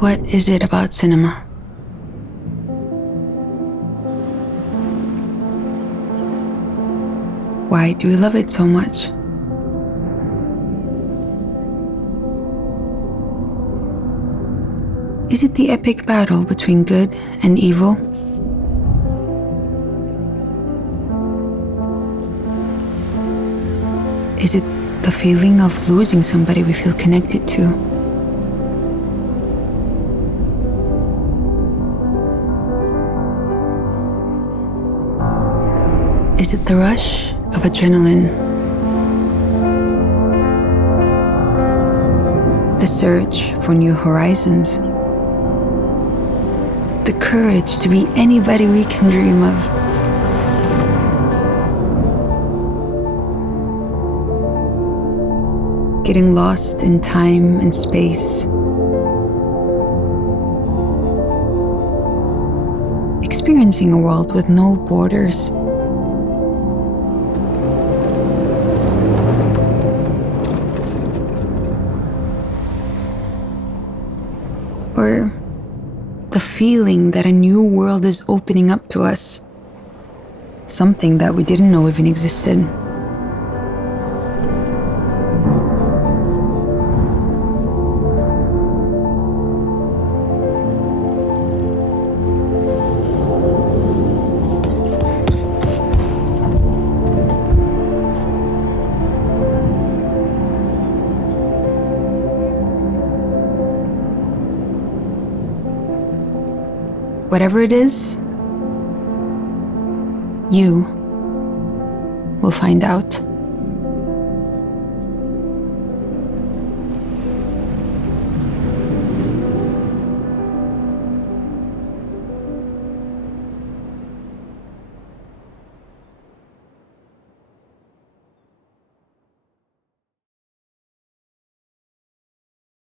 What is it about cinema? Why do we love it so much? Is it the epic battle between good and evil? Is it the feeling of losing somebody we feel connected to? Is it the rush of adrenaline? The search for new horizons? The courage to be anybody we can dream of? Getting lost in time and space? Experiencing a world with no borders? Or the feeling that a new world is opening up to us, something that we didn't know even existed. Whatever it is, you will find out.